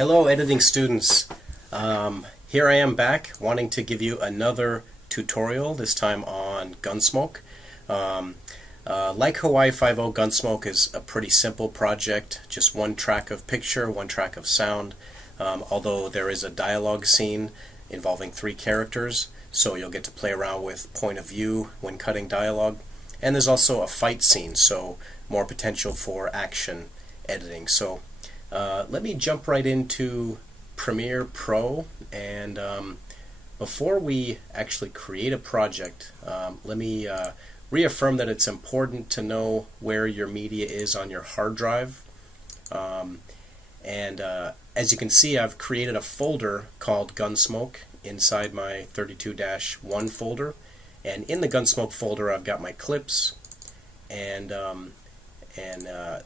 Hello, editing students. Here I am back wanting to give you another tutorial, this time on Gunsmoke. Like Hawaii Five-0, Gunsmoke is a pretty simple project, just one track of picture, one track of sound, although there is a dialogue scene involving 3 characters, so you'll get to play around with point of view when cutting dialogue. And there's also a fight scene, so more potential for action editing. So let me jump right into Premiere Pro, and before we actually create a project, let me reaffirm that it's important to know where your media is on your hard drive. As you can see, I've created a folder called Gunsmoke inside my 32-1 folder, and in the Gunsmoke folder I've got my clips, and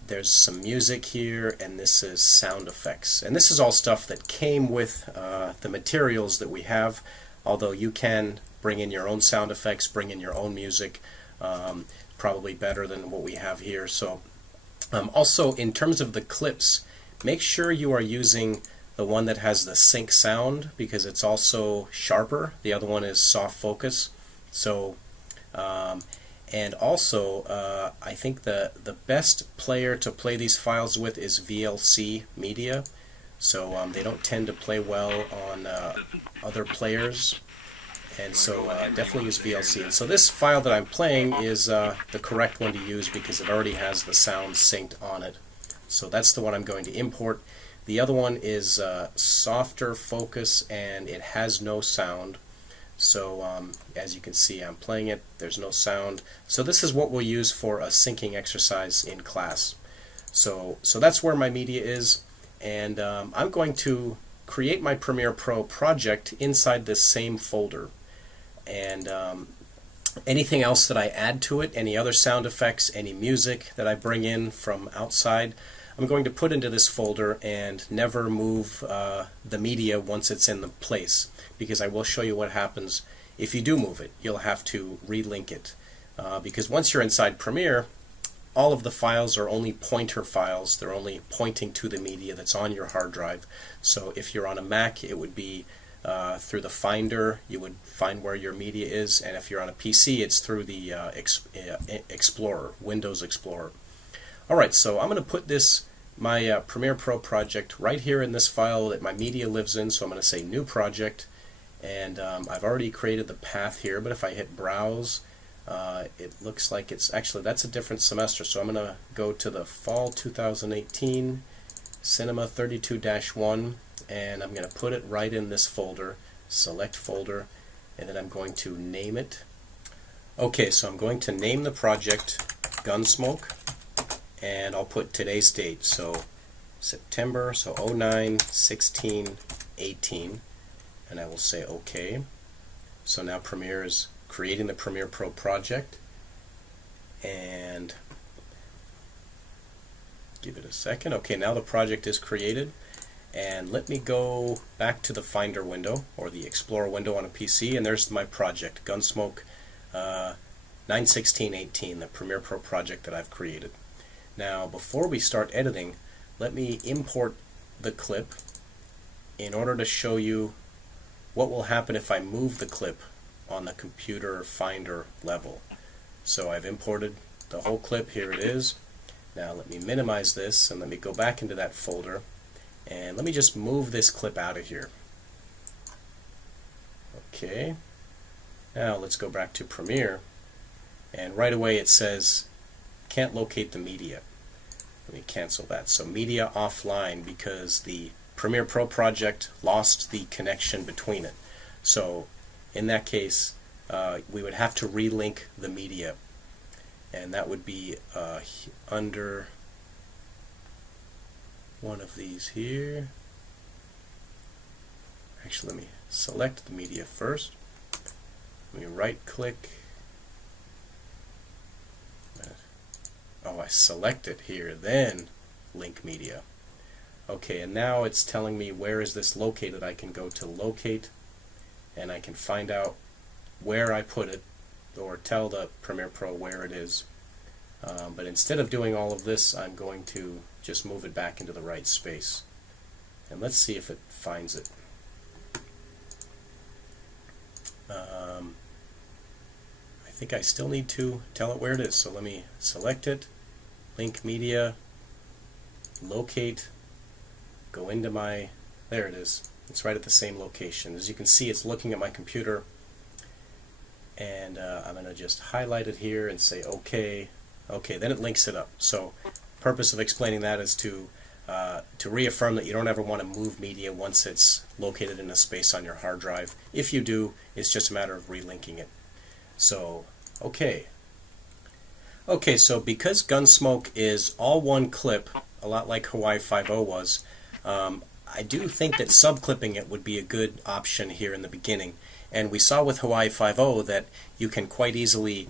there's some music here, and this is sound effects. And this is all stuff that came with the materials that we have, although you can bring in your own sound effects, bring in your own music, probably better than what we have here. So also, in terms of the clips, make sure you are using the one that has the sync sound, because it's also sharper. The other one is soft focus. So and also, I think the best player to play these files with is VLC Media. So they don't tend to play well on other players, and so definitely use VLC. And so this file that I'm playing is the correct one to use because it already has the sound synced on it. So that's the one I'm going to import. The other one is softer focus, and it has no sound. So as you can see, I'm playing it, there's no sound. So this is what we'll use for a syncing exercise in class. So that's where my media is, and I'm going to create my Premiere Pro project inside this same folder. And anything else that I add to it, any other sound effects, any music that I bring in from outside, I'm going to put into this folder and never move the media once it's in the place, because I will show you what happens if you do move it. You'll have to relink it, because once you're inside Premiere, all of the files are only pointer files. They're only pointing to the media that's on your hard drive. So if you're on a Mac, it would be through the Finder. You would find where your media is, and if you're on a PC, it's through the Explorer, Windows Explorer. Alright, so I'm going to put my Premiere Pro project right here in this file that my media lives in. So I'm going to say New Project, and I've already created the path here, but if I hit Browse, it looks like it's actually, that's a different semester. So I'm going to go to the Fall 2018 Cinema 32-1, and I'm going to put it right in this folder, Select Folder, and then I'm going to name it. Okay, so I'm going to name the project Gunsmoke, and I'll put today's date, so September, so 09, 16, 18, and I will say OK. So now Premiere is creating the Premiere Pro project, and give it a second. Okay, now the project is created, and let me go back to the Finder window, or the Explorer window on a PC, and there's my project, Gunsmoke 9/16/18, the Premiere Pro project that I've created. Now, before we start editing, let me import the clip in order to show you what will happen if I move the clip on the computer Finder level. So I've imported the whole clip. Here it is. Now let me minimize this, and let me go back into that folder, and let me just move this clip out of here. Okay. Now let's go back to Premiere, and right away it says can't locate the media. Let me cancel that. So media offline, because the Premiere Pro project lost the connection between it. So in that case, we would have to relink the media, and that would be under one of these here. Actually, let me select the media first. Let me right click. Oh, I select it here, then link media. Okay, and now it's telling me where is this located. I can go to locate, and I can find out where I put it, or tell the Premiere Pro where it is. But instead of doing all of this, I'm going to just move it back into the right space. And let's see if it finds it. I think I still need to tell it where it is. So let me select it, link media, locate, go into my, there it is. It's right at the same location. As you can see, it's looking at my computer, and I'm going to just highlight it here and say OK. OK, then it links it up. So purpose of explaining that is to reaffirm that you don't ever want to move media once it's located in a space on your hard drive. If you do, it's just a matter of relinking it. So, okay. Okay, so because Gunsmoke is all one clip, a lot like Hawaii 5.0 was, I do think that subclipping it would be a good option here in the beginning. And we saw with Hawaii 5.0 that you can quite easily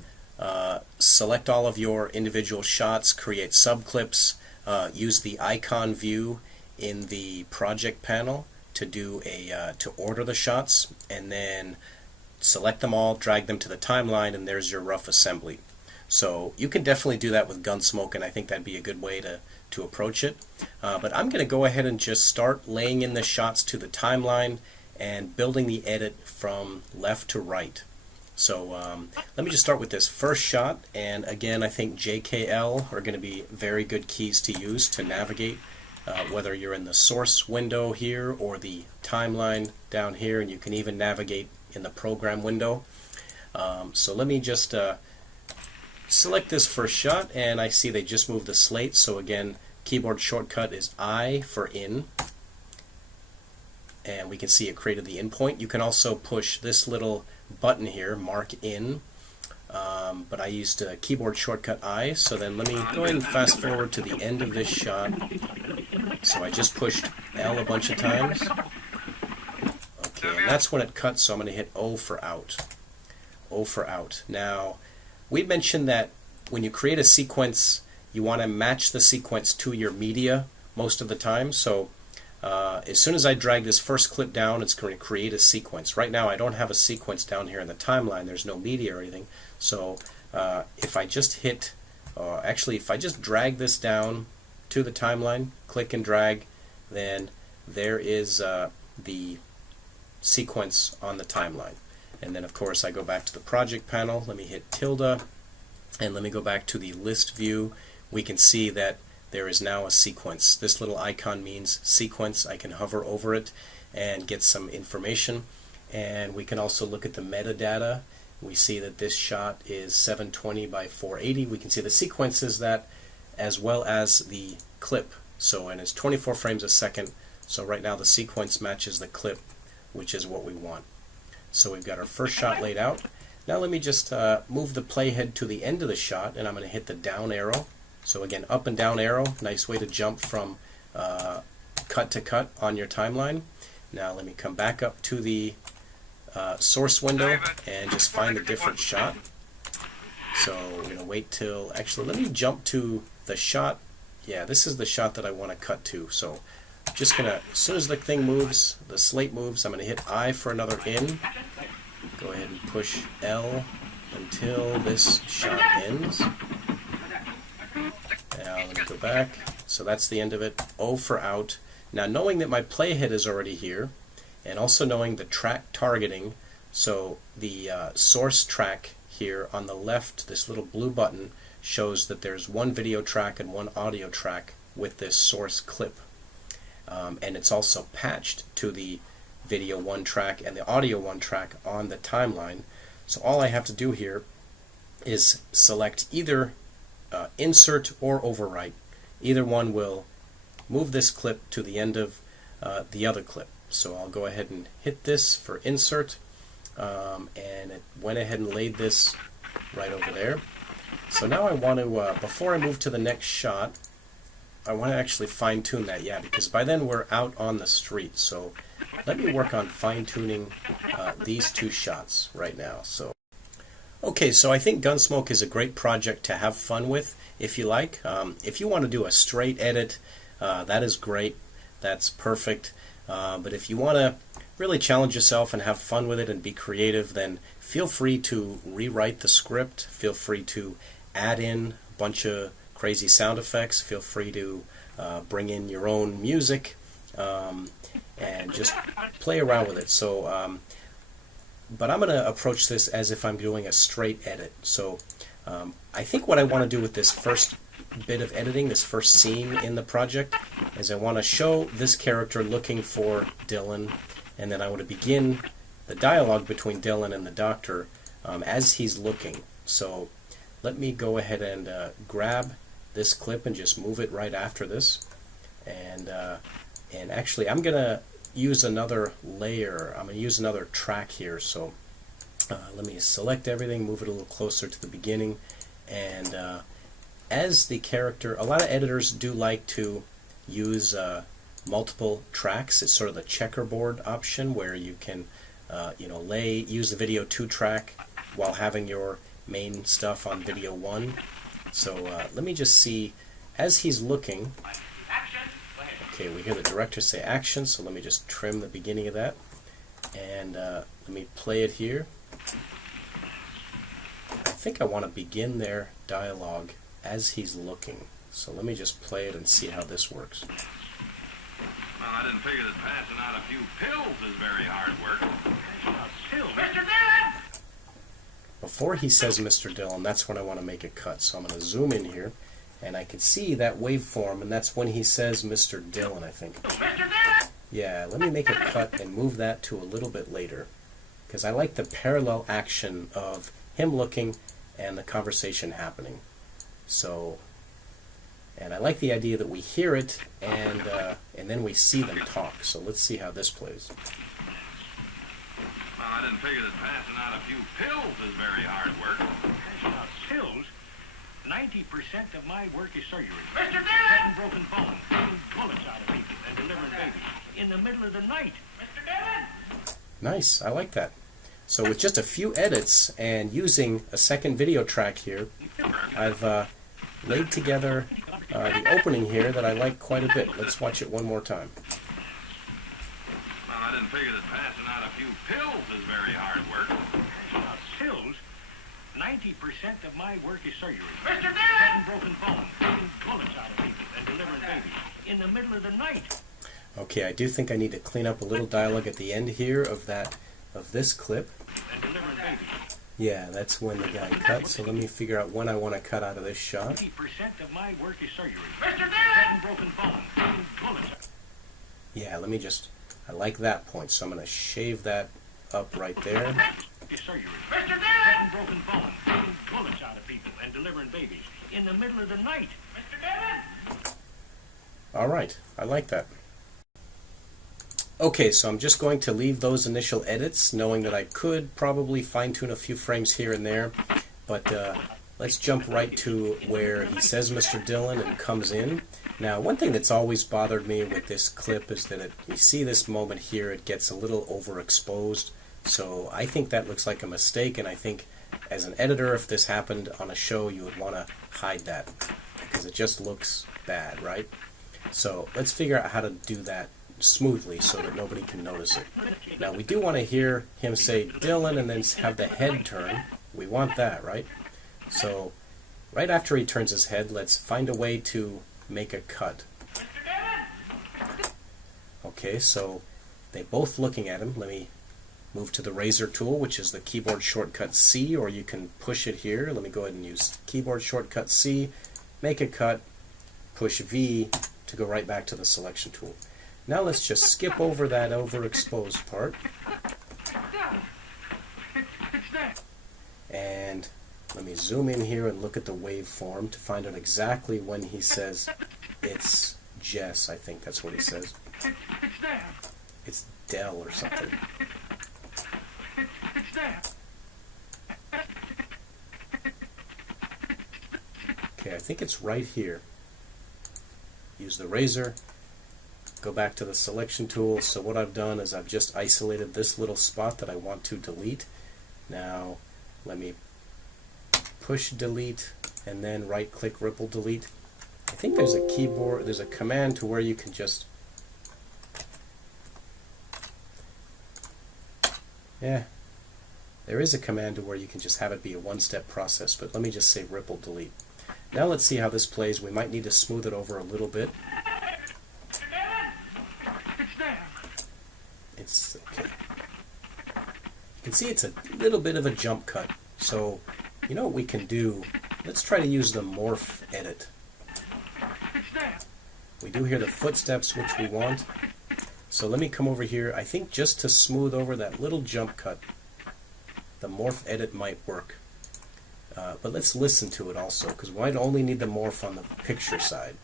select all of your individual shots, create subclips, use the icon view in the project panel to do to order the shots, and then select them all, drag them to the timeline, and there's your rough assembly. So you can definitely do that with Gunsmoke, and I think that'd be a good way to approach it. But I'm going to go ahead and just start laying in the shots to the timeline and building the edit from left to right. So let me just start with this first shot, and again I think JKL are going to be very good keys to use to navigate, whether you're in the source window here or the timeline down here, and you can even navigate in the program window. So let me just select this first shot, and I see they just moved the slate. So again, keyboard shortcut is I for in, and we can see it created the in point. You can also push this little button here, mark in, but I used a keyboard shortcut I. So then let me go ahead and fast forward to the end of this shot. So I just pushed L a bunch of times. Okay, and that's when it cuts, so I'm going to hit O for out. O for out. Now, we mentioned that when you create a sequence, you want to match the sequence to your media most of the time. So as soon as I drag this first clip down, it's going to create a sequence. Right now I don't have a sequence down here in the timeline. There's no media or anything. So if I just hit, actually if I just drag this down to the timeline, click and drag, then there is the sequence on the timeline. And then of course I go back to the project panel. Let me hit tilde, and let me go back to the list view. We can see that there is now a sequence. This little icon means sequence. I can hover over it and get some information. And we can also look at the metadata. We see that this shot is 720 by 480. We can see the sequences that, as well as the clip. So, and it's 24 frames a second. So right now the sequence matches the clip, which is what we want. So we've got our first shot laid out. Now let me just move the playhead to the end of the shot, and I'm going to hit the down arrow. So again, up and down arrow, nice way to jump from cut to cut on your timeline. Now let me come back up to the source window and just find a different shot. So we're going to wait till, actually let me jump to the shot. Yeah, this is the shot that I want to cut to. So just going to, as soon as the thing moves, the slate moves, I'm going to hit I for another in. Go ahead and push L until this shot ends. Now let me go back. So that's the end of it. O for out. Now knowing that my playhead is already here, and also knowing the track targeting, so the source track here on the left, this little blue button, shows that there's one video track and one audio track with this source clip. And it's also patched to the video 1 track and the audio 1 track on the timeline. So all I have to do here is select either insert or overwrite. Either one will move this clip to the end of the other clip. So I'll go ahead and hit this for insert, and it went ahead and laid this right over there. So now I want to, before I move to the next shot, I want to actually fine-tune that, because by then we're out on the street. So let me work on fine-tuning these two shots right now. So, okay, so I think Gunsmoke is a great project to have fun with, if you like. If you want to do a straight edit, that is great. That's perfect. But if you want to really challenge yourself and have fun with it and be creative, then feel free to rewrite the script. Feel free to add in a bunch of crazy sound effects. Feel free to bring in your own music and just play around with it. So, but I'm going to approach this as if I'm doing a straight edit. So I think what I want to do with this first bit of editing, this first scene in the project, is I want to show this character looking for Dylan, and then I want to begin the dialogue between Dylan and the doctor as he's looking. So let me go ahead and grab this clip and just move it right after this. And actually I'm going to use another layer. I'm going to use another track here. So let me select everything, move it a little closer to the beginning. And as the character, a lot of editors do like to use multiple tracks. It's sort of the checkerboard option where you can use the video 2 track while having your main stuff on video 1. So let me just see, as he's looking, okay, we hear the director say action, so let me just trim the beginning of that, and let me play it here. I think I want to begin their dialogue as he's looking, so let me just play it and see how this works. Well, I didn't figure that passing out a few pills is very hard work. Pills? Mr. Dillon! Before he says Mr. Dillon, that's when I want to make a cut. So I'm going to zoom in here, and I can see that waveform, and that's when he says Mr. Dillon, I think. Mr. Dillon! Yeah, let me make a cut and move that to a little bit later, because I like the parallel action of him looking and the conversation happening. So, and I like the idea that we hear it and then we see them talk. So let's see how this plays. Well, I didn't figure that passing out a few pills is very hard work. Passing out pills? 90% of my work is surgery. Mr. Dillon! Cutting broken bones, taking bullets out of people, and delivering babies in the middle of the night. Mr. Dillon! Nice, I like that. So with just a few edits and using a second video track here, I've laid together the opening here that I like quite a bit. Let's watch it one more time. Well, I didn't figure that passing out a few pills is very hard work. Passing out pills? 90% of my work is surgery. Mr. Dillon! Cutting broken bones, taking bullets out of people, and delivering babies in the middle of the night. Okay, I do think I need to clean up a little dialogue at the end here of this clip. And delivering babies. Yeah, that's when the guy cut, so let me figure out when I want to cut out of this shot. 90% of my work is surgery. Mr. Dillon! Cutting broken bones, taking bullets. Yeah, I like that point, so I'm going to shave that up right there. Surgery. Mr. Dillon! Cutting broken bones, taking bullets out of people, and delivering babies in the middle of the night. Mr. Dillon! All right, I like that. Okay, so I'm just going to leave those initial edits, knowing that I could probably fine-tune a few frames here and there, but let's jump right to where he says Mr. Dillon and comes in. Now, one thing that's always bothered me with this clip is that you see this moment here, it gets a little overexposed, so I think that looks like a mistake, and I think as an editor, if this happened on a show, you would want to hide that, because it just looks bad, right? So let's figure out how to do that smoothly so that nobody can notice it. Now we do want to hear him say Dylan and then have the head turn. We want that, right? So right after he turns his head, let's find a way to make a cut. Okay, so they both looking at him. Let me move to the razor tool, which is the keyboard shortcut C, or you can push it here. Let me go ahead and use keyboard shortcut C, make a cut, push V to go right back to the selection tool. Now let's just skip over that overexposed part. And let me zoom in here and look at the waveform to find out exactly when he says it's Jess. I think that's what he says. It's Dell or something. Okay, I think it's right here. Use the razor. Go back to the selection tool. So what I've done is I've just isolated this little spot that I want to delete. Now let me push delete and then right click ripple delete. I think there's a command to where you can just there is a command to where you can just have it be a one-step process, but let me just say ripple delete. Now let's see how this plays. We might need to smooth it over a little bit. can see it's a little bit of a jump cut. So, you know what we can do? Let's try to use the morph edit. We do hear the footsteps, which we want. So let me come over here. I think just to smooth over that little jump cut, the morph edit might work. But let's listen to it also, because we might only need the morph on the picture side.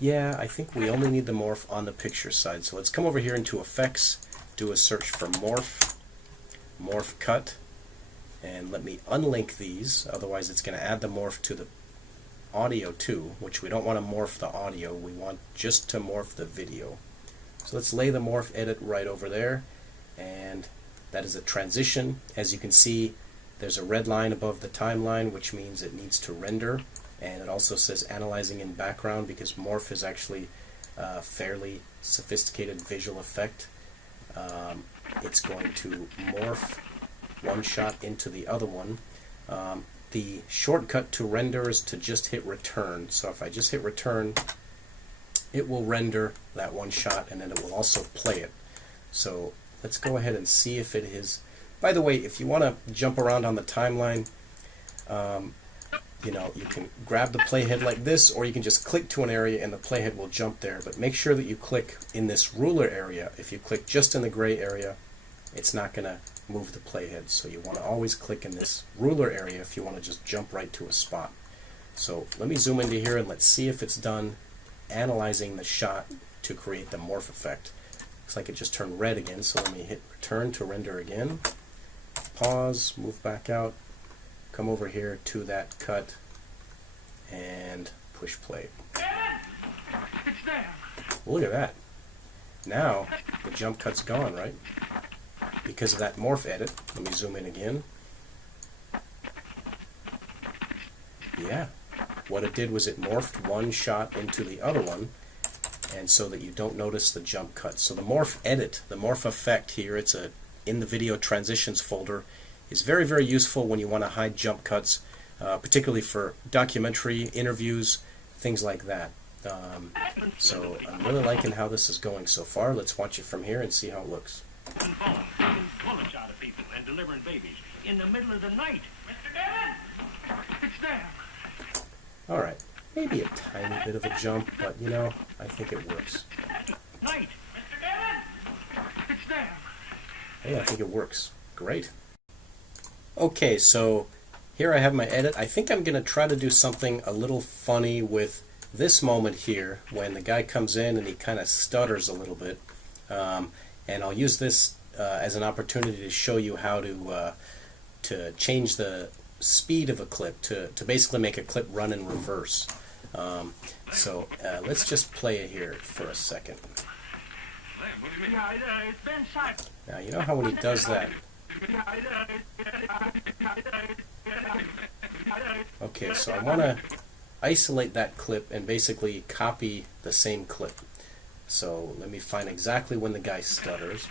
Yeah, I think we only need the morph on the picture side. So let's come over here into Effects, do a search for morph, morph cut, and let me unlink these, otherwise it's going to add the morph to the audio too, which we don't want to morph the audio, we want just to morph the video. So let's lay the morph edit right over there, and that is a transition. As you can see, there's a red line above the timeline, which means it needs to render, and it also says analyzing in background because morph is actually a fairly sophisticated visual effect. It's going to morph one shot into the other one. The shortcut to render is to just hit return. So if I just hit return, it will render that one shot, and then it will also play it. So let's go ahead and see if it is. By the way, if you want to jump around on the timeline, you know, you can grab the playhead like this, or you can just click to an area and the playhead will jump there. But make sure that you click in this ruler area. If you click just in the gray area, it's not going to move the playhead. So you want to always click in this ruler area if you want to just jump right to a spot. So let me zoom into here and let's see if it's done analyzing the shot to create the morph effect. Looks like it just turned red again, so let me hit return to render again. Pause, move back out, come over here to that cut, and push play. Look at that. Now the jump cut's gone, right? Because of that morph edit. Let me zoom in again. Yeah. What it did was it morphed one shot into the other one, and so that you don't notice the jump cut. So the morph edit, the morph effect here, it's in the video transitions folder, is very, very useful when you want to hide jump cuts, particularly for documentary interviews, things like that. So I'm really liking how this is going so far. Let's watch it from here and see how it looks. Bullets out of people and delivering babies in the middle of the night. Mr. Devon, it's there. All right, maybe a tiny bit of a jump, but you know, I think it works. Night, Mr. Devon, it's there. Hey, I think it works. Great. Okay, so here I have my edit. I think I'm going to try to do something a little funny with this moment here when the guy comes in and he kind of stutters a little bit. And I'll use this as an opportunity to show you how to change the speed of a clip, to basically make a clip run in reverse. So let's just play it here for a second. Now you know how when he does that. Okay, so I want to isolate that clip and basically copy the same clip. So let me find exactly when the guy stutters.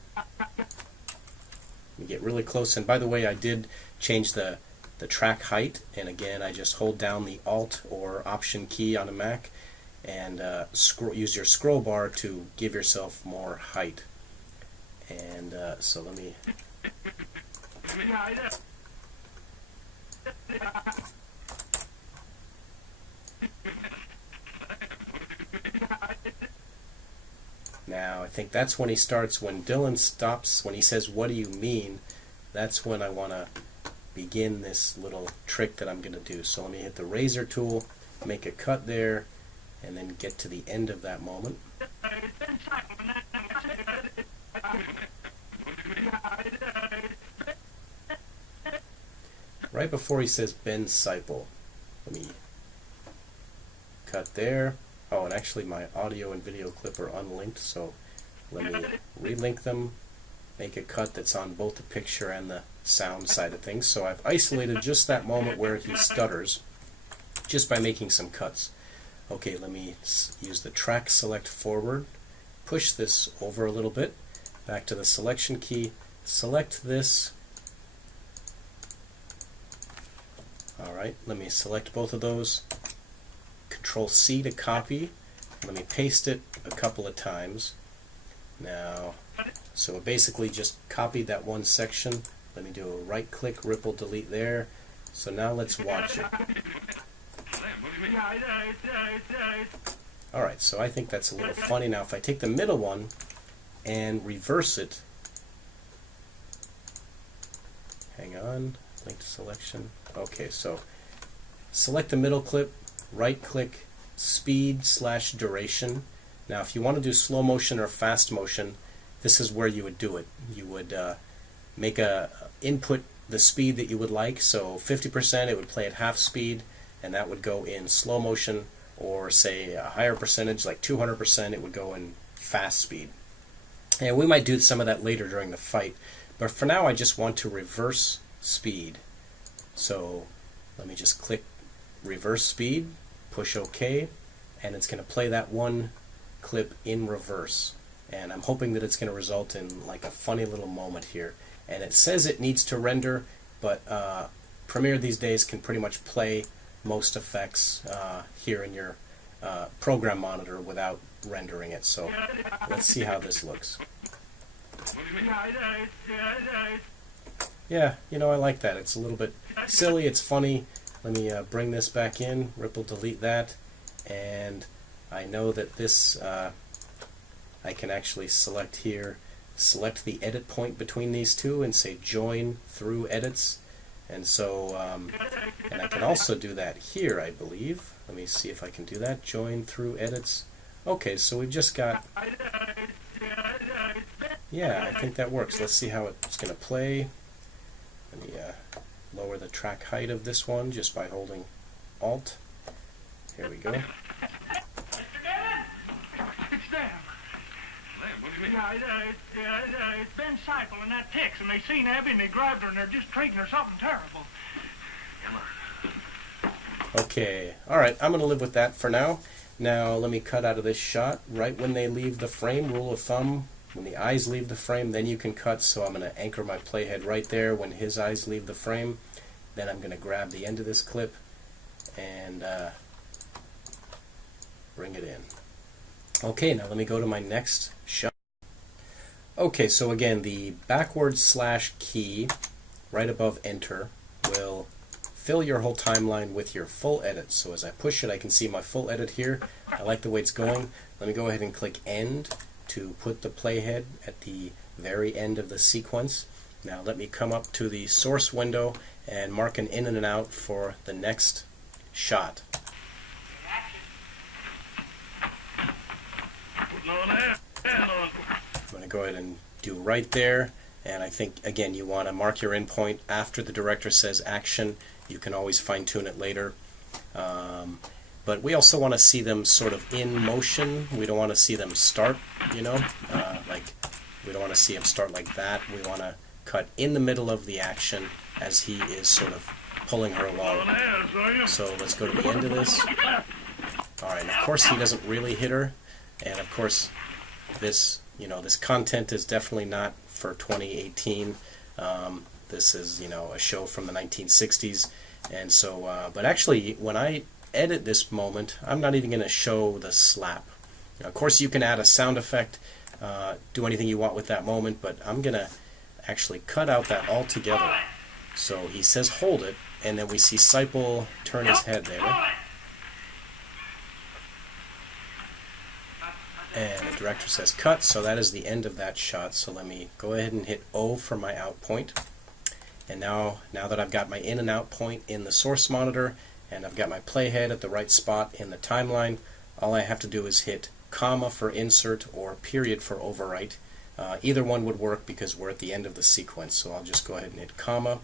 Let me get really close. And by the way, I did change the track height. And again, I just hold down the Alt or Option key on a Mac and use your scroll bar to give yourself more height. And so let me... Now, I think that's when he starts, when Dylan stops, when he says, "What do you mean?" That's when I want to begin this little trick that I'm going to do. So let me hit the razor tool, make a cut there, and then get to the end of that moment. Right before he says Ben Seipel. Let me cut there. Oh, and actually my audio and video clip are unlinked, so let me relink them, make a cut that's on both the picture and the sound side of things. So I've isolated just that moment where he stutters just by making some cuts. Okay, let me use the track select forward, push this over a little bit, back to the selection key, select this. Alright, let me select both of those. Control C to copy, Let me paste it a couple of times. Now, so it basically just copied that one section. Let me do a right click, ripple, delete there. So now let's watch it. Alright, so I think that's a little funny. Now if I take the middle one and reverse it, hang on, link to selection. Okay, so select the middle clip, right click, speed/duration. Now if you want to do slow motion or fast motion, this is where you would do it. You would make a input the speed that you would like. So 50% it would play at half speed, and that would go in slow motion, or say a higher percentage like 200% it would go in fast speed. And we might do some of that later during the fight, but for now I just want to reverse speed. So let me just click reverse speed, push OK, and it's going to play that one clip in reverse. And I'm hoping that it's going to result in like a funny little moment here. And it says it needs to render, but Premiere these days can pretty much play most effects here in your program monitor without rendering it. So let's see how this looks. Yeah, you know, I like that. It's a little bit silly, it's funny. Let me bring this back in, ripple delete that, and I know that this I can actually select here, select the edit point between these two and say join through edits. And so, and I can also do that here, I believe. Let me see if I can do that. Join through edits. Okay, so we've just got, yeah, I think that works. Let's see how it's going to play. Let me lower the track height of this one just by holding Alt. Here we go. It's Ben Seipel and that Tex, and they seen Abby and they grabbed her and they're just treating her something terrible. Okay, alright, I'm going to live with that for now. Now let me cut out of this shot right when they leave the frame. Rule of thumb, when the eyes leave the frame, then you can cut. So I'm going to anchor my playhead right there when his eyes leave the frame. Then I'm going to grab the end of this clip and bring it in. Okay, now let me go to my next shot. Okay, so again, the backward slash key right above enter will fill your whole timeline with your full edit. So as I push it, I can see my full edit here. I like the way it's going. Let me go ahead and click end to put the playhead at the very end of the sequence. Now let me come up to the source window and mark an in and an out for the next shot. I'm going to go ahead and do right there, and I think again you want to mark your in point after the director says action. You can always fine-tune it later, but we also want to see them sort of in motion. We don't want to see them start, you know, like we don't want to see them start like that. We want to cut in the middle of the action as he is sort of pulling her along. So let's go to the end of this. Alright, of course he doesn't really hit her, and of course this, you know, this content is definitely not for 2018. This is, you know, a show from the 1960s, and so, but actually when I edit this moment, I'm not even going to show the slap. Now, of course you can add a sound effect, do anything you want with that moment, but I'm going to actually cut out that altogether. So he says hold it, and then we see Seipel turn his head there. And the director says cut, so that is the end of that shot. So let me go ahead and hit O for my out point. And now that I've got my in and out point in the source monitor, and I've got my playhead at the right spot in the timeline, all I have to do is hit comma for insert or period for overwrite. Either one would work because we're at the end of the sequence. So I'll just go ahead and hit comma,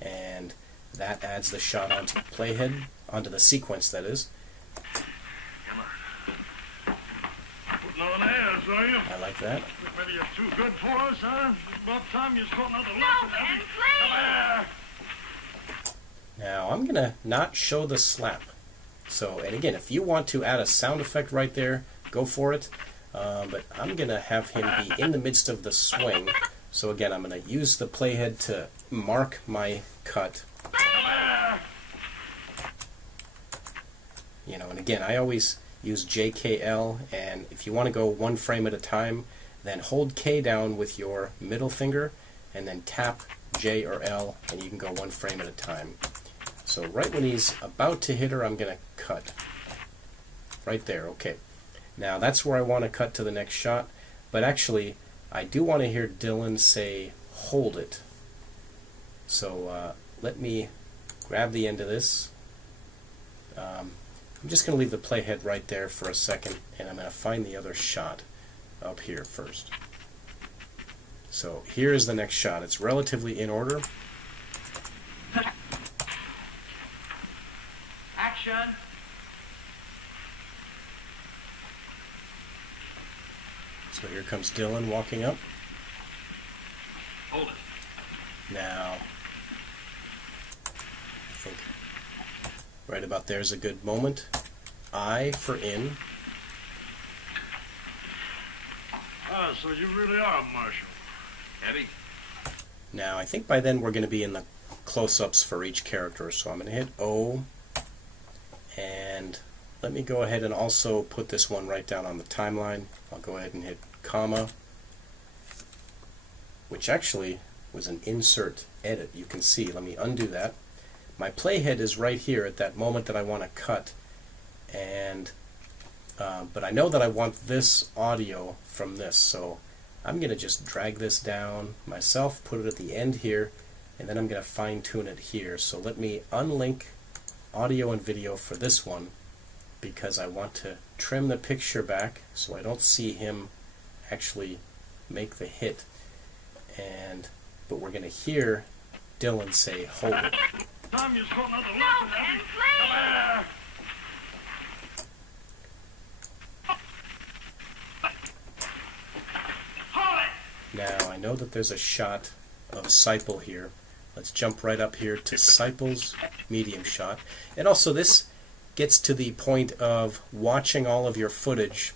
and that adds the shot onto the playhead, onto the sequence that is. I like that. Maybe you're too good for us, huh? About time you scored another No, Ben, please! Now I'm going to not show the slap. So, and again, if you want to add a sound effect right there, go for it. But I'm going to have him be in the midst of the swing. So again, I'm going to use the playhead to mark my cut. You know, and again, I always, use JKL, and if you want to go one frame at a time, then hold K down with your middle finger and then tap J or L, and you can go one frame at a time. So right when he's about to hit her, I'm going to cut. Right there, okay. Now that's where I want to cut to the next shot, but actually I do want to hear Dylan say, hold it. So let me grab the end of this. I'm just going to leave the playhead right there for a second, and I'm going to find the other shot up here first. So here is the next shot. It's relatively in order. Action! So here comes Dylan walking up. Hold it. Now, I think right about there is a good moment. I for in. Ah, so you really are a marshal. Heavy. Now, I think by then we're going to be in the close-ups for each character, so I'm going to hit O, and let me go ahead and also put this one right down on the timeline. I'll go ahead and hit comma, which actually was an insert edit. You can see, let me undo that. My playhead is right here at that moment that I want to cut, and but I know that I want this audio from this, so I'm going to just drag this down myself, put it at the end here, and then I'm going to fine-tune it here. So let me unlink audio and video for this one, because I want to trim the picture back so I don't see him actually make the hit. But we're going to hear Dylan say, hold it. Tom, you're supposed not to No, listen to and me. please! Now, I know that there's a shot of Sipel here. Let's jump right up here to Sipel's medium shot. And also, this gets to the point of watching all of your footage.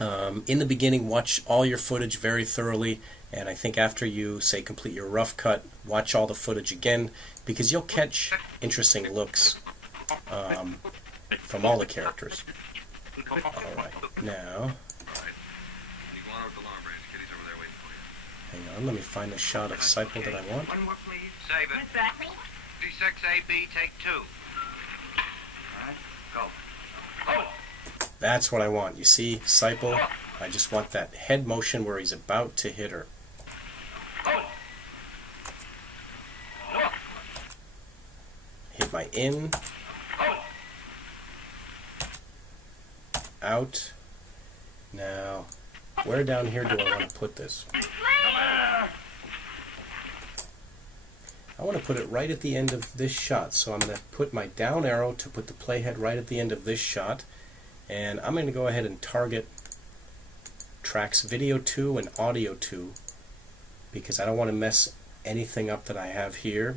In the beginning, watch all your footage very thoroughly, and I think after you, say, complete your rough cut, watch all the footage again, because you'll catch interesting looks from all the characters. Alright, now, hang on, let me find the shot of Sipel that I want. One more, please. Save it. What's that? 56AB, take 2. All right, go. Oh! That's what I want. You see, Sipel, I just want that head motion where he's about to hit her. Hit my in, out. Now, where down here do I want to put this? I want to put it right at the end of this shot, so I'm going to put my down arrow to put the playhead right at the end of this shot, and I'm going to go ahead and target tracks video 2 and audio 2, because I don't want to mess anything up that I have here.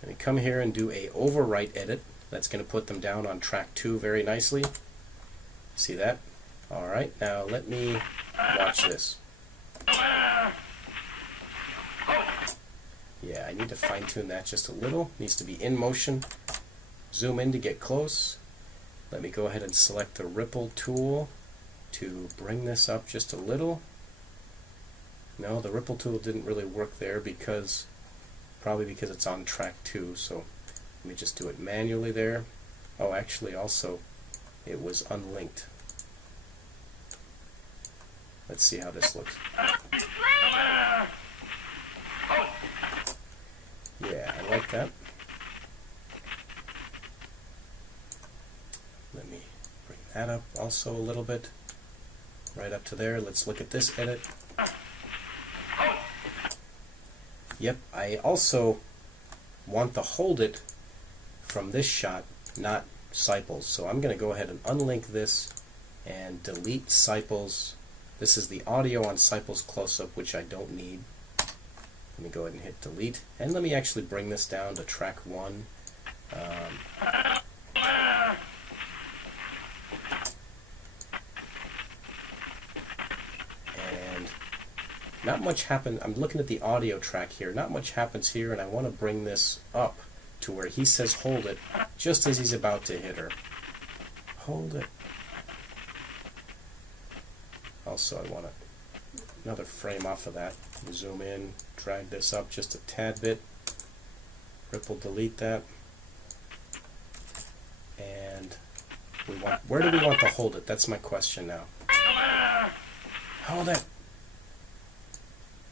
Let me come here and do a overwrite edit. That's going to put them down on track 2 very nicely. See that? Alright, now let me watch this. Yeah, I need to fine-tune that just a little. Needs to be in motion. Zoom in to get close. Let me go ahead and select the ripple tool to bring this up just a little. No, the ripple tool didn't really work there probably because it's on track 2, so let me just do it manually there. Oh, actually also it was unlinked. Let's see how this looks. Yeah, I like that. Let me bring that up also a little bit. Right up to there. Let's look at this edit. Yep, I also want the hold it from this shot, not Sipel's. So I'm going to go ahead and unlink this and delete Sipel's. This is the audio on Sipel's close-up, which I don't need. Let me go ahead and hit delete. And let me actually bring this down to track 1. And not much happened. I'm looking at the audio track here. Not much happens here, and I want to bring this up to where he says hold it just as he's about to hit her. Hold it. Also, I want another frame off of that. Zoom in, drag this up just a tad bit, ripple delete that, and we want, where do we want to hold it? That's my question now. Hold it!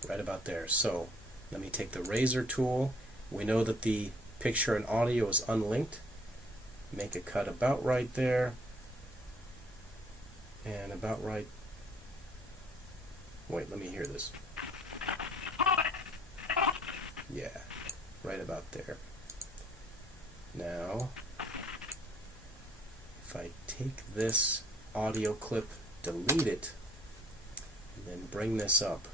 Right about there. So let me take the razor tool. We know that the picture and audio is unlinked. Make a cut about right there, and about right. Wait, let me hear this. Yeah, right about there. Now, if I take this audio clip, delete it, and then bring this up,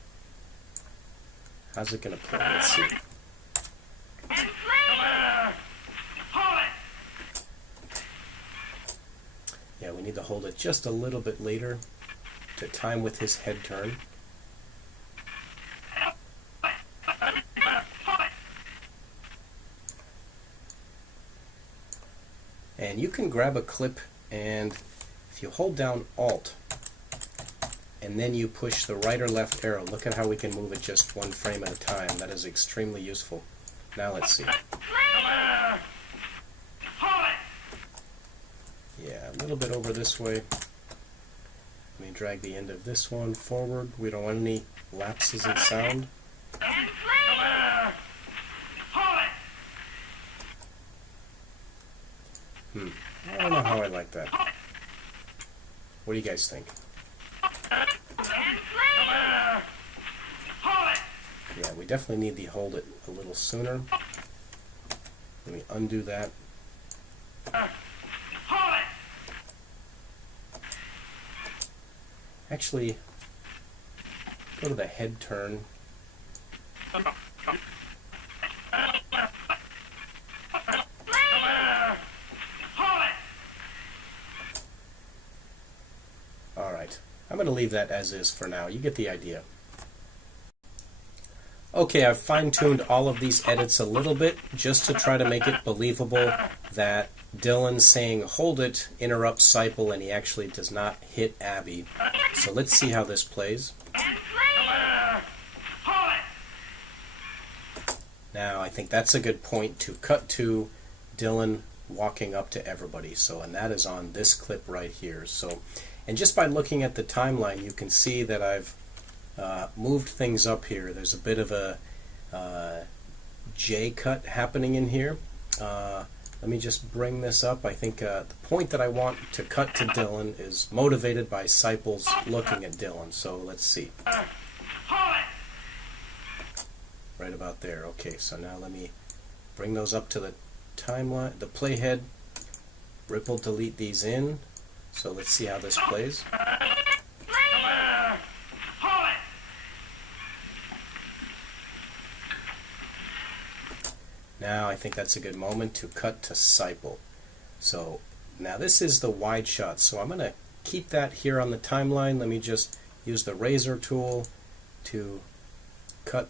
how's it going to play? Let's see. Yeah, we need to hold it just a little bit later to time with his head turn. And you can grab a clip, and if you hold down Alt and then you push the right or left arrow, look at how we can move it just one frame at a time. That is extremely useful. Now let's see. Yeah, a little bit over this way. Let me drag the end of this one forward. We don't want any lapses in sound. I don't know how I like that. What do you guys think? Yeah, we definitely need to hold it a little sooner. Let me undo that. Actually, go to the head turn. Alright, I'm going to leave that as is for now. You get the idea. Okay, I've fine-tuned all of these edits a little bit just to try to make it believable that Dylan saying hold it interrupts Seipel and he actually does not hit Abby. So let's see how this plays. Now I think that's a good point to cut to Dylan walking up to everybody. So, and that is on this clip right here. So, and just by looking at the timeline, you can see that I've moved things up here. There's a bit of a J cut happening in here. Let me just bring this up. I think the point that I want to cut to Dylan is motivated by Seipel's looking at Dylan. So let's see. Right about there. Okay, so now let me bring those up to the timeline, the playhead. Ripple delete these in. So let's see how this plays. Now I think that's a good moment to cut to Seipel. So now this is the wide shot, so I'm going to keep that here on the timeline. Let me just use the razor tool to cut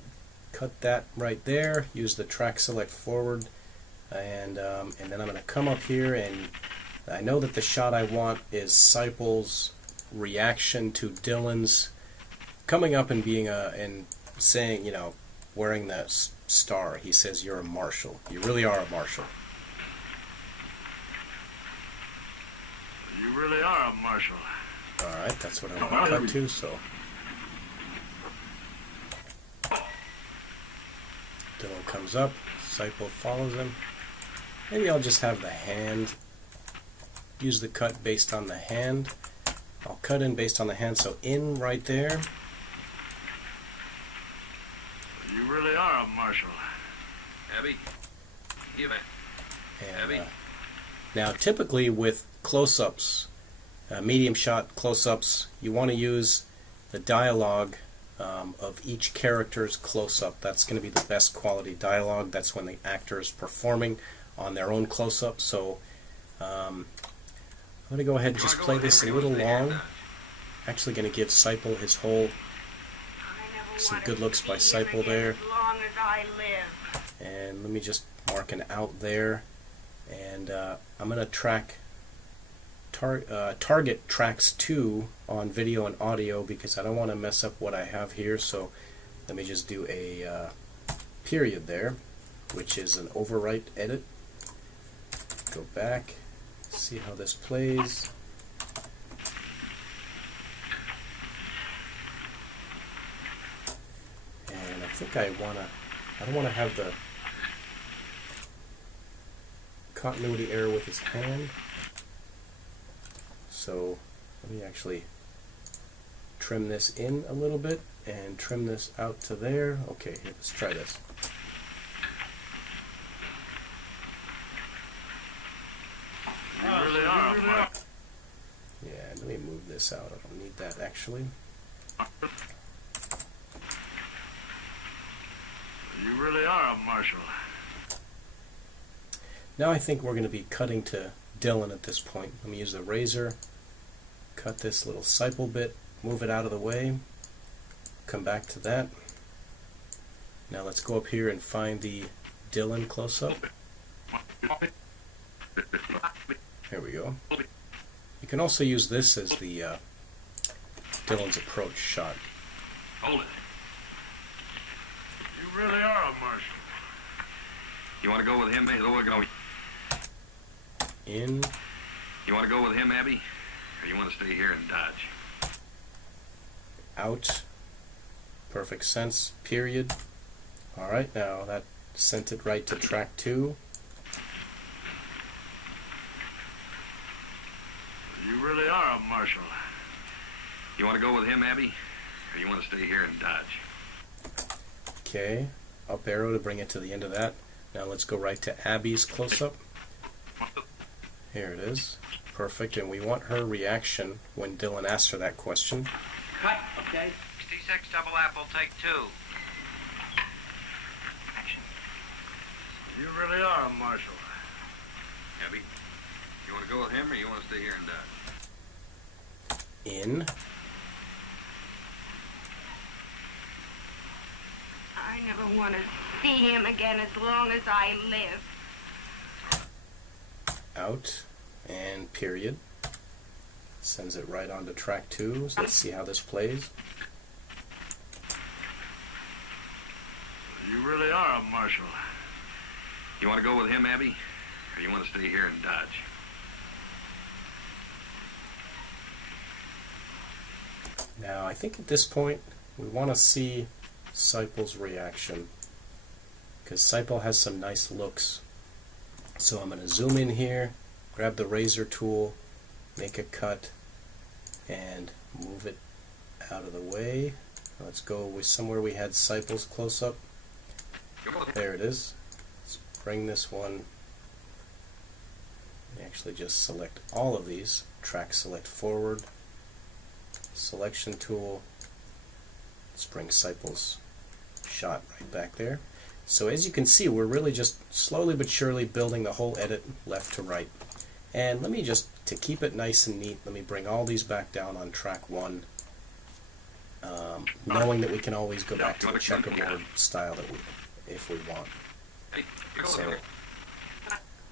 that right there. Use the track select forward, and then I'm going to come up here, and I know that the shot I want is Seipel's reaction to Dylan's coming up and being and saying, you know, wearing the star. He says, "You're a marshal. You really are a marshal." You really are a marshal. Alright, that's what I want to cut to, so. Dylan comes up, Seipel follows him. Maybe I'll just have the hand, use the cut based on the hand. I'll cut in based on the hand, so in right there. You really are a marshal. Abby, give it. And, now typically with close-ups, medium shot close-ups, you want to use the dialogue of each character's close-up. That's going to be the best quality dialogue. That's when the actor is performing on their own close-up. So I'm going to go ahead and just play this a little long. Actually going to give Seipel his whole, some good looks by Seipel there. And let me just mark an out there. And I'm going to track target tracks 2 on video and audio because I don't want to mess up what I have here. So let me just do a period there, which is an overwrite edit. Go back, see how this plays. And I think I don't want to have the continuity error with his hand. So let me actually trim this in a little bit and trim this out to there. Okay, here, let's try this. You really are a marshal. Yeah, let me move this out. I don't need that actually. You really are a marshal. Now I think we're going to be cutting to Dylan at this point. Let me use the razor, cut this little sipal bit, move it out of the way, come back to that. Now let's go up here and find the Dylan close-up. There we go. You can also use this as the Dylan's approach shot. Hold it. You really are a marshal. You want to go with him, Abby? In, You want to go with him, Abby? Or you want to stay here and dodge? out, perfect sense, period. Alright, now that sent it right to track 2. You really are a marshal. You want to go with him, Abby? Or you want to stay here and dodge? Okay, up arrow to bring it to the end of that. Now let's go right to Abby's close-up. Here it is. Perfect, and we want her reaction when Dylan asks her that question. Cut, okay? 66 double apple, take 2. Action. You really are a marshal. Abby, you want to go with him or you want to stay here and dodge? In, I never want to see him again as long as I live. out, and period. Sends it right on to track 2. So let's see how this plays. You really are a marshal. You want to go with him, Abby? Or you want to stay here and dodge? Now I think at this point we want to see Sipal's reaction, because Sipal has some nice looks. So I'm going to zoom in here, grab the razor tool, make a cut, and move it out of the way. Let's go with somewhere we had Sipal's close-up. There it is. Let's bring this one. Actually just select all of these. Track select forward. Selection tool. Let's bring Sipal's shot right back there. So as you can see, we're really just slowly but surely building the whole edit left to right. And let me just, to keep it nice and neat, let me bring all these back down on track 1, knowing that we can always go back to the checkerboard style that if we want. Hey, you go So here.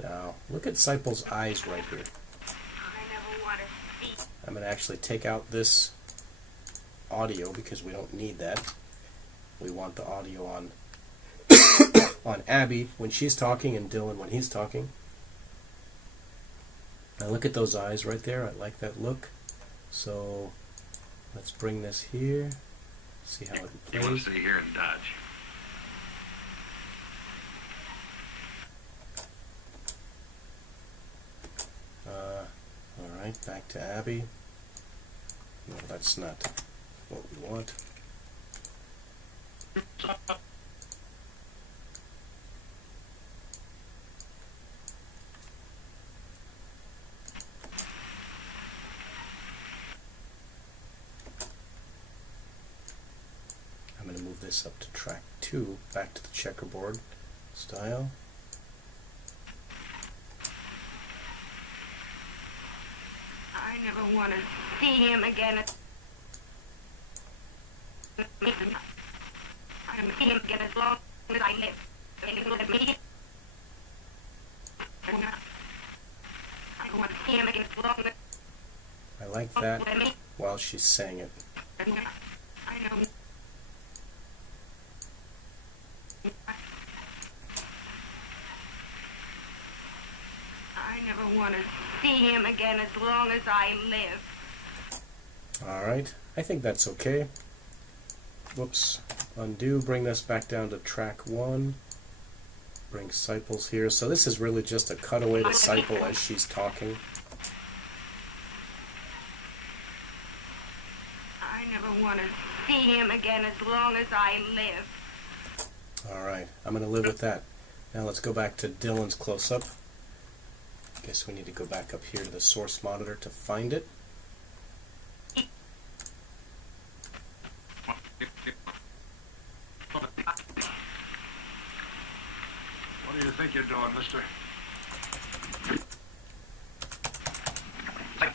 now look at Sipal's eyes right here. I never want to see. I'm going to actually take out this audio because we don't need that. We want the audio on on Abby when she's talking and Dylan when he's talking. Now look at those eyes right there. I like that look. So let's bring this here. See how it You want to plays. stay here and dodge? Alright, back to Abby. No, that's not what we want. I'm going to move this up to track 2, back to the checkerboard style. I never want to see him again. I never see him again as long as I live. They look at me. I don't want to see him again as long as I like that while she's saying it. I know. I never want to see him again as long as I live. Alright, I think that's okay. Whoops. Undo, bring this back down to track 1. Bring Siples here. So this is really just a cutaway to Sipel as she's talking. I never want to see him again as long as I live. Alright, I'm going to live with that. Now let's go back to Dylan's close-up. Guess we need to go back up here to the source monitor to find it. What do you think you're doing, mister? I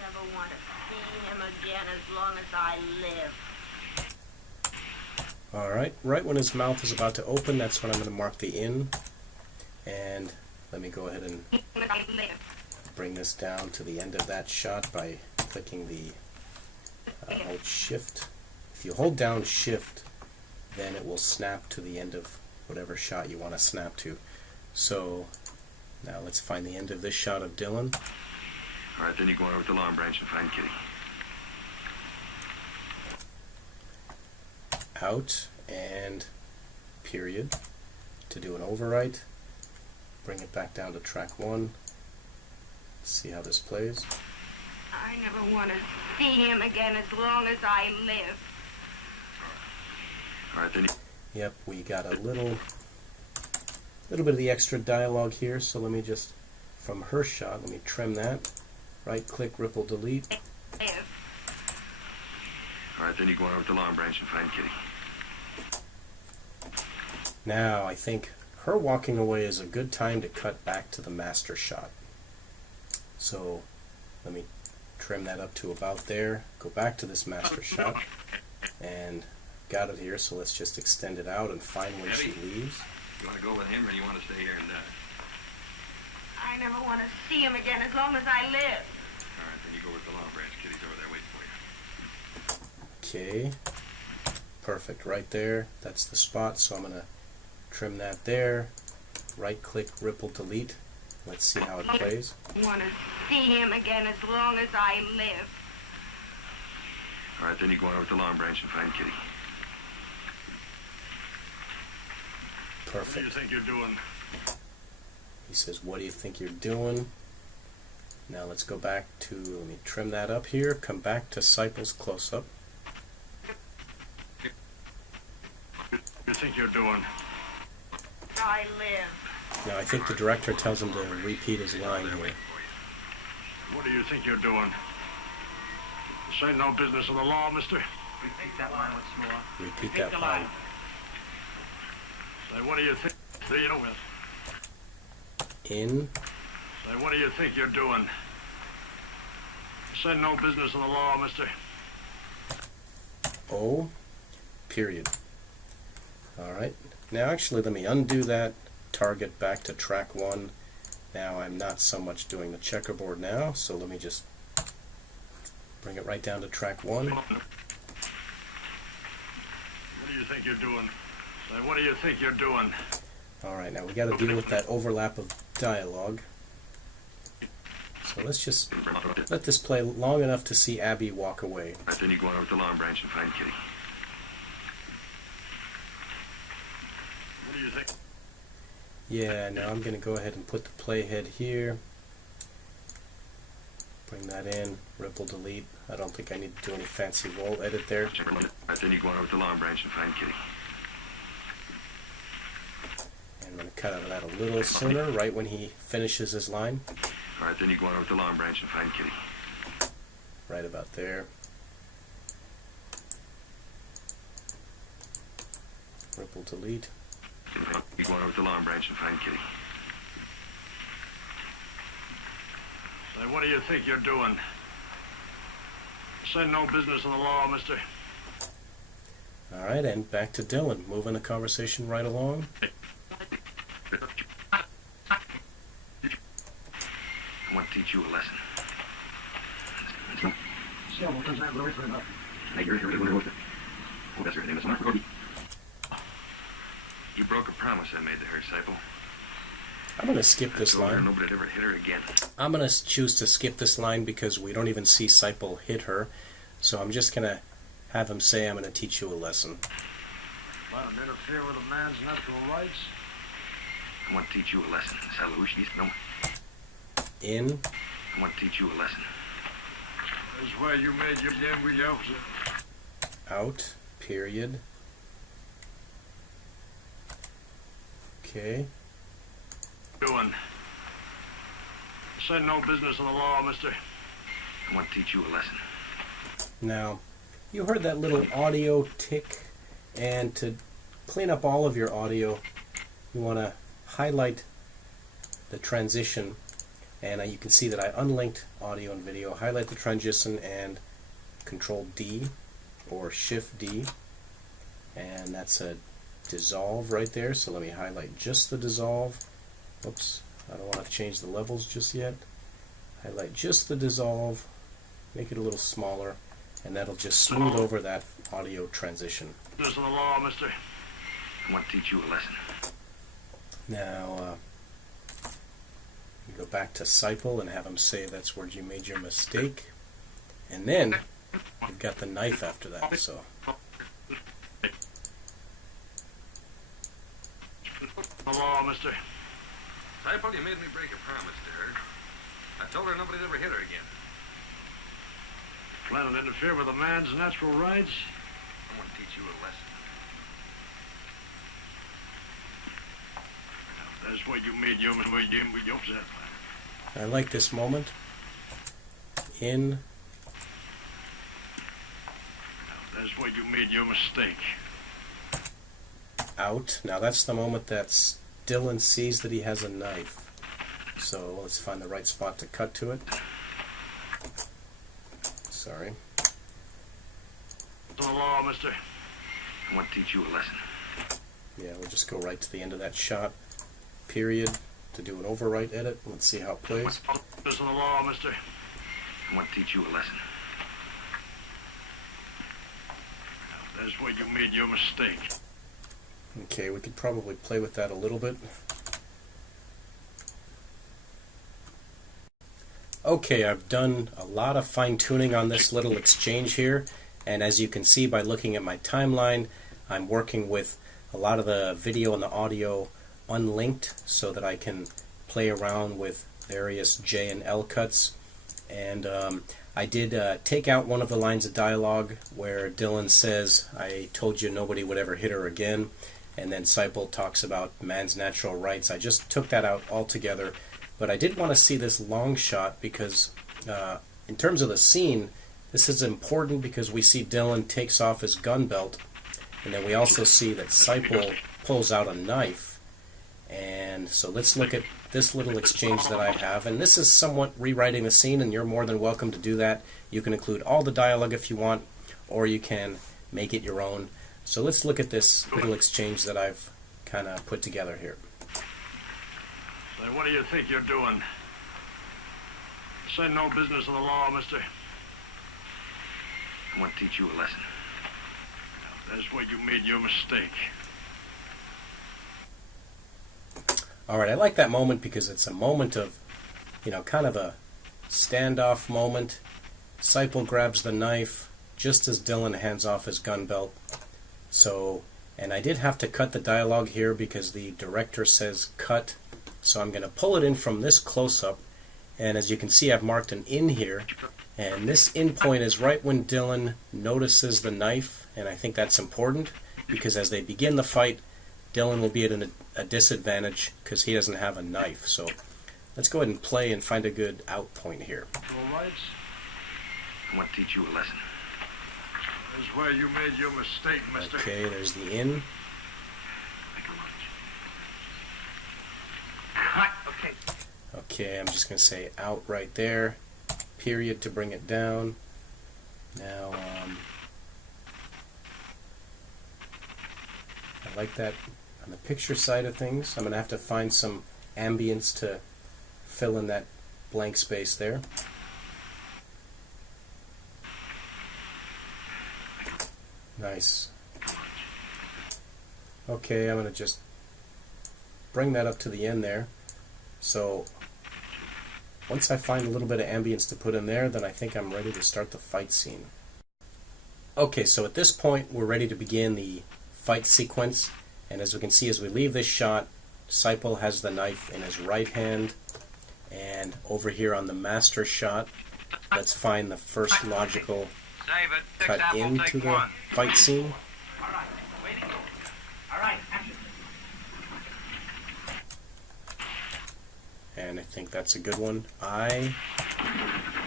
never want to see him again as long as I live. Alright, right when his mouth is about to open, that's when I'm going to mark the in. And let me go ahead and bring this down to the end of that shot by clicking the hold shift. If you hold down shift, then it will snap to the end of whatever shot you want to snap to. So now let's find the end of this shot of Dylan. All right, then you go over to the Long Branch and find Kitty. Out and period to do an overwrite. Bring it back down to track 1. See how this plays. I never want to see him again as long as I live. All right, then you... Yep, we got a little bit of the extra dialogue here, so let me just, from her shot, let me trim that. Right click, ripple, delete. Live. All right, then you go over to the Long Branch and find Kitty. Now, I think her walking away is a good time to cut back to the master shot. So, let me trim that up to about there. Go back to this master shot. And got it here, so let's just extend it out and find when she leaves. You want to go with him or you want to stay here and I never want to see him again as long as I live. All right, then you go with the Long Branch. Kitty's over there waiting for you. Okay. Perfect, right there. That's the spot, so I'm going to trim that there. Right click, ripple, delete. Let's see how it plays. I want to see him again as long as I live. All right, then you go over to the Long Branch and find Kitty. Perfect. What do you think you're doing? He says, what do you think you're doing? Now let's go back to, let me trim that up here, come back to Sipel's close-up. What do you think you're doing? I live. Now I think the director tells him to repeat his line here. What do you think you're doing? This ain't no business of the law, mister. Repeat that line once more. Repeat that line. Say, what do you think you're dealing with? In, Say, what do you think you're doing? This ain't no business of the law, mister. O, period. Alright, now actually let me undo that, target back to track 1. Now I'm not so much doing the checkerboard now, so let me just bring it right down to track 1. What do you think you're doing? Say, what do you think you're doing? Alright, now we got to deal with that overlap of dialogue. So let's just let this play long enough to see Abby walk away. All right, then you go over to the Long Branch and find Kitty. What do you think? Yeah, now I'm going to go ahead and put the playhead here. Bring that in, ripple, delete. I don't think I need to do any fancy roll edit there. All right, then you go over to the Long Branch and find Kitty. And I'm going to cut out of that a little sooner, right when he finishes his line. All right, then you go over to the Long Branch and find Kitty. Right about there. Ripple, delete. You go over to the Long Branch and find Kitty. Say, what do you think you're doing? This ain't no business of the law, mister. Alright, and back to Dylan, moving the conversation right along. teach you a lesson. You broke a promise I made to her, Seipel. I'm going to skip I this told her line. nobody'd ever hit her again. I'm going to choose to skip this line because we don't even see Seipel hit her. So I'm just going to have him say, I'm going to teach you a lesson. Let him interfere with a man's natural rights. I want to teach you a lesson. Salush, no. In, I want to teach you a lesson. This is where you made your damn wheels. out, period. Okay. Doing. Said no business in the law, mister. I want to teach you a lesson. Now, you heard that little audio tick, and to clean up all of your audio, you want to highlight the transition, and you can see that I unlinked audio and video. Highlight the transition and Control D or Shift D, and that's a dissolve right there. So let me highlight just the dissolve. Oops, I don't want to change the levels just yet. Highlight just the dissolve, make it a little smaller, and that'll just smooth over that audio transition. Business in the law, mister. I want to teach you a lesson. Now, you go back to Seipel and have him say that's where you made your mistake. And then, you've got the knife after that, so. The law, mister. Seipel, you made me break a promise to her. I told her nobody'd ever hit her again. Plan to interfere with a man's natural rights? I want to teach you a lesson. That's what you made your mistake with your upset. I like this moment. In, That's where you made your mistake. out. Now that's the moment that Dylan sees that he has a knife. So let's find the right spot to cut to it. Sorry. The law, mister. I want to teach you a lesson. Yeah, we'll just go right to the end of that shot. Period. To do an overwrite edit. Let's see how it plays. Business in the law, mister. I want to teach you a lesson. That's where you made your mistake. Okay, we could probably play with that a little bit. Okay, I've done a lot of fine-tuning on this little exchange here, and as you can see by looking at my timeline, I'm working with a lot of the video and the audio unlinked so that I can play around with various J and L cuts. And I did take out one of the lines of dialogue where Dylan says, I told you nobody would ever hit her again, and then Seipel talks about man's natural rights. I just took that out altogether, but I did want to see this long shot because in terms of the scene, this is important because we see Dylan takes off his gun belt, and then we also see that Seipel pulls out a knife. And so let's look at this little exchange that I have, and this is somewhat rewriting the scene, and you're more than welcome to do that. You can include all the dialogue if you want, or you can make it your own. So let's look at this little exchange that I've kind of put together here. Say, what do you think you're doing? Say no business in the law, mister. I want to teach you a lesson. That's where you made your mistake. Alright, I like that moment because it's a moment of, kind of a standoff moment. Seipel grabs the knife just as Dylan hands off his gun belt. So, and I did have to cut the dialogue here because the director says cut. So I'm going to pull it in from this close-up. And as you can see, I've marked an in here. And this in point is right when Dylan notices the knife. And I think that's important because as they begin the fight, Dylan will be at a disadvantage because he doesn't have a knife. So let's go ahead and play and find a good out point here. All rights? I want to teach you a lesson. That's where you made your mistake, mister. Okay, there's the in. Cut. Okay. Okay, I'm just going to say out right there. Period to bring it down. Now, I like that on the picture side of things. I'm going to have to find some ambience to fill in that blank space there. Nice. Okay, I'm going to just bring that up to the end there. So once I find a little bit of ambience to put in there, then I think I'm ready to start the fight scene. Okay, so at this point we're ready to begin the fight sequence, and as we can see as we leave this shot, Seipel has the knife in his right hand, and over here on the master shot, let's find the first logical cut into the fight scene. And I think that's a good one. And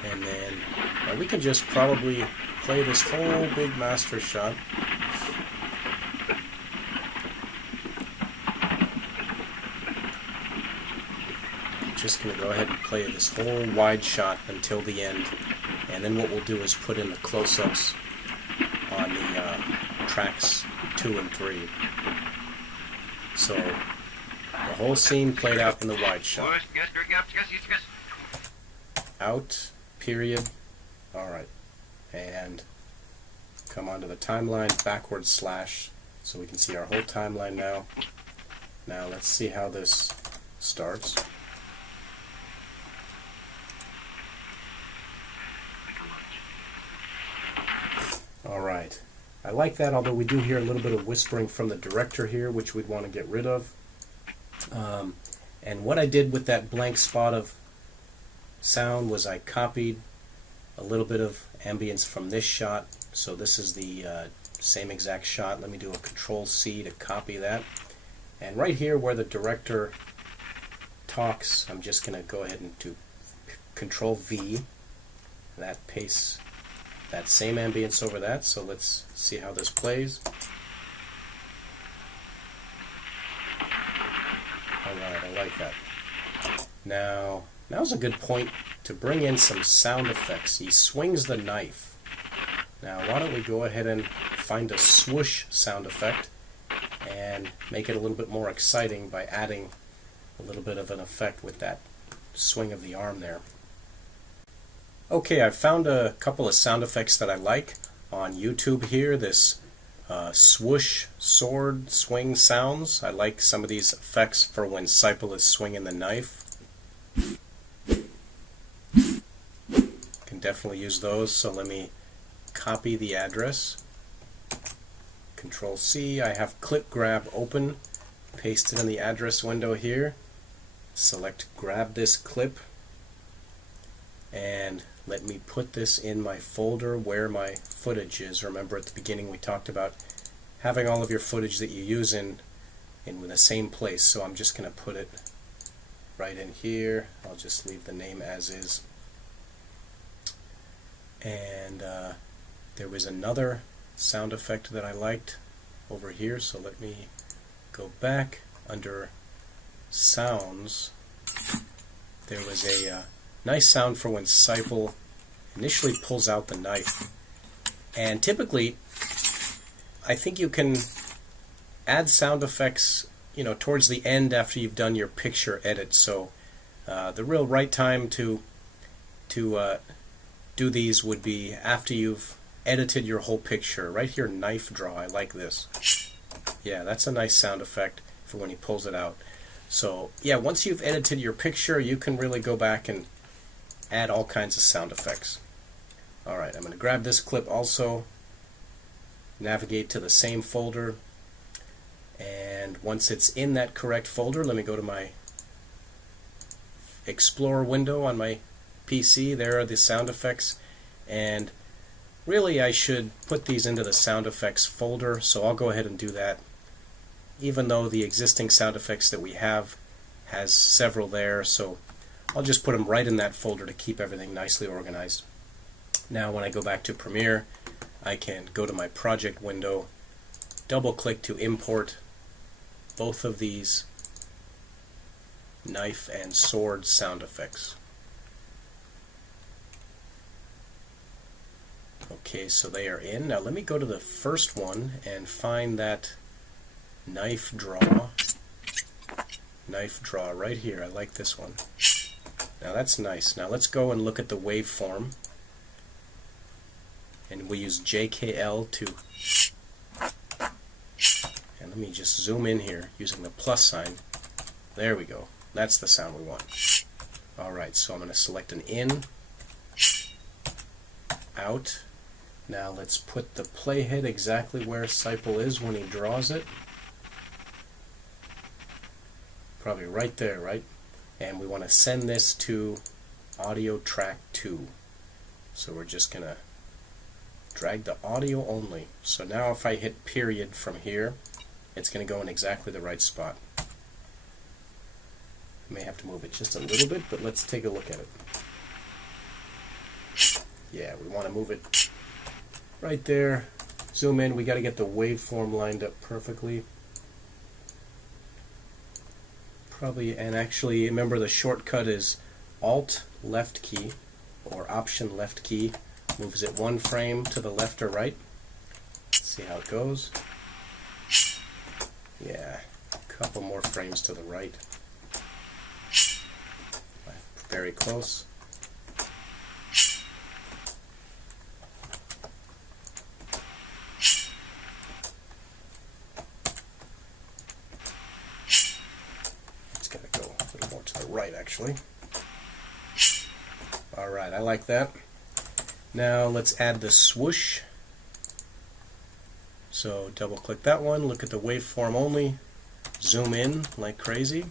then we can just probably play this whole big master shot. Just going to go ahead and play this whole wide shot until the end, and then what we'll do is put in the close-ups on the tracks 2 and 3. So the whole scene played out in the wide shot. Out, period. Alright. And come onto the timeline, backward slash, so we can see our whole timeline now. Now let's see how this starts. Alright. I like that, although we do hear a little bit of whispering from the director here, which we'd want to get rid of. And what I did with that blank spot of sound was I copied a little bit of ambience from this shot. So this is the same exact shot. Let me do a Control-C to copy that. And right here where the director talks, I'm just going to go ahead and do Control-V. That pastes that same ambience over that. So let's see how this plays. Alright, I like that. Now's a good point to bring in some sound effects. He swings the knife. Now, why don't we go ahead and find a swoosh sound effect and make it a little bit more exciting by adding a little bit of an effect with that swing of the arm there. Okay, I've found a couple of sound effects that I like on YouTube here. This swoosh sword swing sounds. I like some of these effects for when Seipel is swinging the knife. Can definitely use those, so let me copy the address. Control-C. I have clip grab open, paste it in the address window here. Select grab this clip, and let me put this in my folder where my footage is. Remember at the beginning we talked about having all of your footage that you use in the same place, so I'm just going to put it right in here. I'll just leave the name as is. And there was another sound effect that I liked over here, so let me go back under sounds. There was a nice sound for when Seipel initially pulls out the knife, and typically I think you can add sound effects towards the end after you've done your picture edit. So the real right time to do these would be after you've edited your whole picture. Right here, knife draw, I like this. Yeah, that's a nice sound effect for when he pulls it out. So yeah, once you've edited your picture, you can really go back and add all kinds of sound effects. Alright, I'm going to grab this clip also, navigate to the same folder, and once it's in that correct folder, let me go to my Explorer window on my PC. There are the sound effects, and really I should put these into the sound effects folder, so I'll go ahead and do that, even though the existing sound effects that we have has several there, so I'll just put them right in that folder to keep everything nicely organized. Now when I go back to Premiere, I can go to my project window, double click to import both of these knife and sword sound effects. Okay, so they are in. Now let me go to the first one and find that knife draw right here. I like this one. Now that's nice. Now let's go and look at the waveform. And we use JKL to... And let me just zoom in here using the plus sign. There we go. That's the sound we want. Alright, so I'm going to select an in, out. Now let's put the playhead exactly where Seipel is when he draws it. Probably right there, right? And we want to send this to audio track 2. So we're just going to drag the audio only. So now if I hit period from here, it's going to go in exactly the right spot. I may have to move it just a little bit, but let's take a look at it. Yeah, we want to move it right there. Zoom in. We got to get the waveform lined up perfectly. Probably, and actually, remember the shortcut is Alt left key or Option left key. Moves it one frame to the left or right. Let's see how it goes. Yeah, a couple more frames to the right. Very close. It's got to go a little more to the right, actually. Alright, I like that. Now let's add the swoosh. So double click that one, look at the waveform only, zoom in like crazy.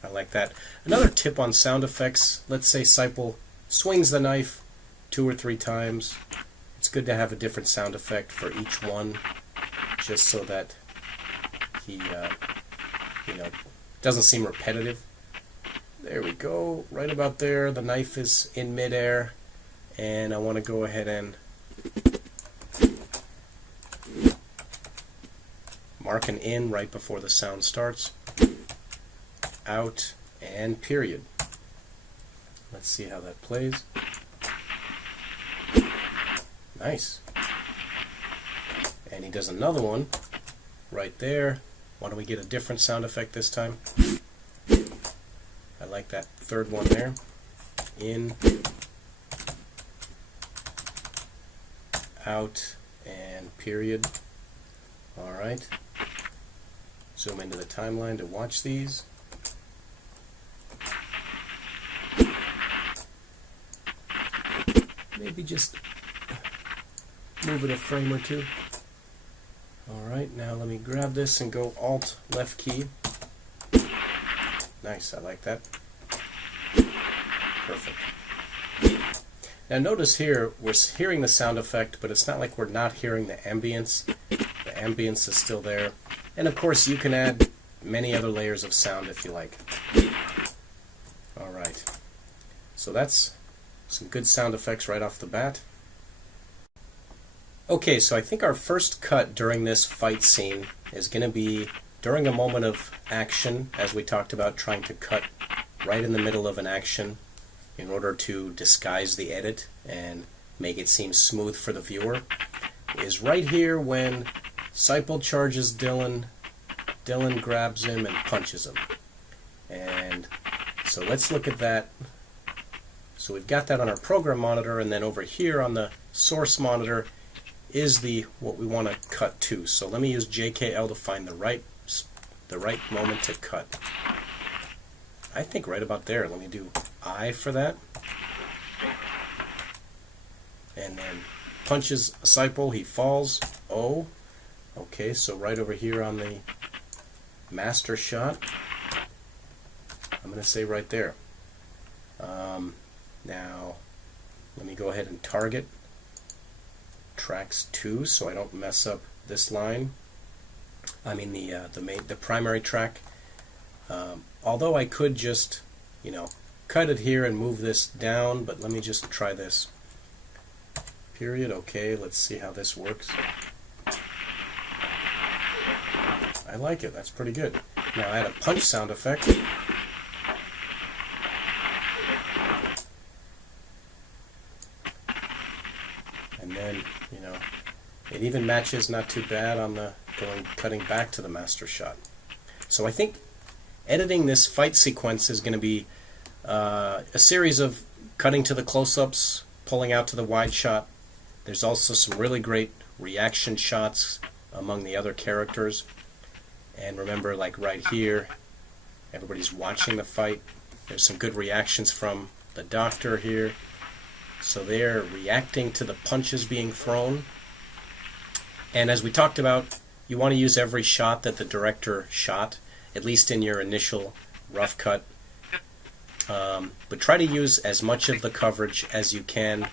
I like that. Another tip on sound effects, let's say Seipel swings the knife 2 or 3 times. It's good to have a different sound effect for each one, just so that he doesn't seem repetitive. There we go, right about there. The knife is in midair, and I want to go ahead and mark an in right before the sound starts. Out and period. Let's see how that plays. Nice. And he does another one right there. Why don't we get a different sound effect this time? I like that third one there. In, out, and period. Alright. Zoom into the timeline to watch these. Maybe just move it a frame or two. Alright, now let me grab this and go Alt left key. Nice, I like that. Perfect. Now notice here, we're hearing the sound effect, but it's not like we're not hearing the ambience. The ambience is still there. And of course you can add many other layers of sound if you like. Alright, so that's some good sound effects right off the bat. Okay, so I think our first cut during this fight scene is going to be during a moment of action, as we talked about, trying to cut right in the middle of an action in order to disguise the edit and make it seem smooth for the viewer, is right here when Seipel charges Dylan, Dylan grabs him and punches him. And so let's look at that. So we've got that on our program monitor, and then over here on the source monitor is what we want to cut to. So let me use JKL to find the right moment to cut. I think right about there. Let me do I for that. And then punches Seipel, he falls. O. Okay, so right over here on the master shot, I'm going to say right there. Now, let me go ahead and target tracks 2 so I don't mess up this line. I mean the primary track. Although I could just, cut it here and move this down, but let me just try this. Period. Okay, let's see how this works. I like it. That's pretty good. Now add a punch sound effect. And then, it even matches not too bad on the cutting back to the master shot. So I think editing this fight sequence is going to be a series of cutting to the close-ups, pulling out to the wide shot. There's also some really great reaction shots among the other characters. And remember, like right here, everybody's watching the fight. There's some good reactions from the doctor here. So they're reacting to the punches being thrown. And as we talked about, you want to use every shot that the director shot, at least in your initial rough cut. But try to use as much of the coverage as you can.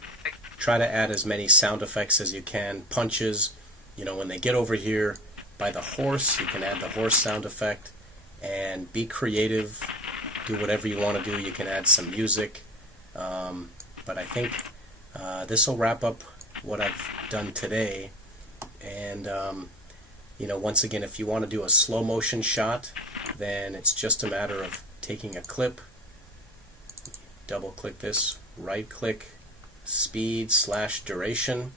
Try to add as many sound effects as you can. Punches, when they get over here by the horse, you can add the horse sound effect. And be creative. Do whatever you want to do. You can add some music. But I think this will wrap up what I've done today. And, once again, if you want to do a slow motion shot, then it's just a matter of taking a clip, double click this, right click, speed / duration.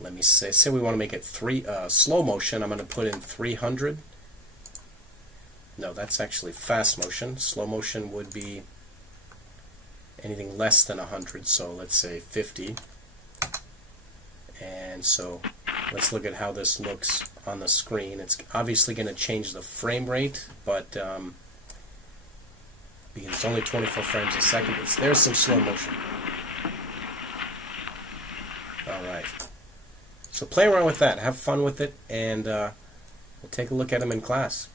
Let me say we want to make it slow motion. I'm going to put in 300. No, that's actually fast motion. Slow motion would be anything less than 100, so let's say 50. And so let's look at how this looks on the screen. It's obviously going to change the frame rate, but because it's only 24 frames a second, there's some slow motion. Alright. So play around with that, have fun with it, and we'll take a look at them in class.